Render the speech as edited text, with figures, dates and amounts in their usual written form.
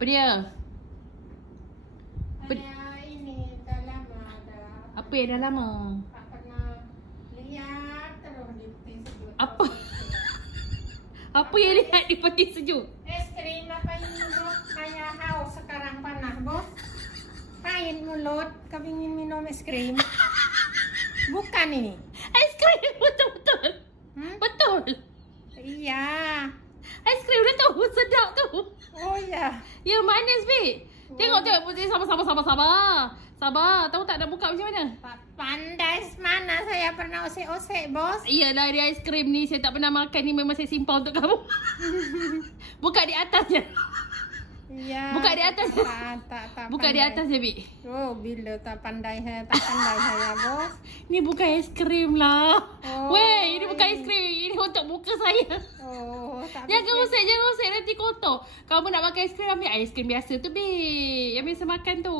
Apa dia? Ini dah lama dah. Apa yang dah lama? Tak pernah lihat terus di peti sejuk. Apa? Apa yang lihat di peti sejuk? Es krim apa ini bos? Kayak haus sekarang panas bos. Kain mulut, kau ingin minum es krim? Bukan ini. Ais krim betul-betul. Betul. Iya. Ais krim dah tahu sedap tu. Oh ya. Ya manis Bik. Tengok putih sabar. Sabar. Tahu tak nak buka macam mana? Tak pandai mana saya pernah osek-osek bos. Iyalah dia ais krim ni saya tak pernah makan ni memang saya simpan untuk kamu. Buka di atasnya. Iya. Buka di atas. Tak. Buka di atas je Bik. Oh bila tak pandai saya bos. Ni bukan ais krim lah. Oh. Weh, ini bukan ais krim. Ini untuk muka saya. Oh, tak Jangan usik nanti kotor. Kamu nak makan ais krim, ambil ais krim biasa tu Bik. Yang biasa makan tu.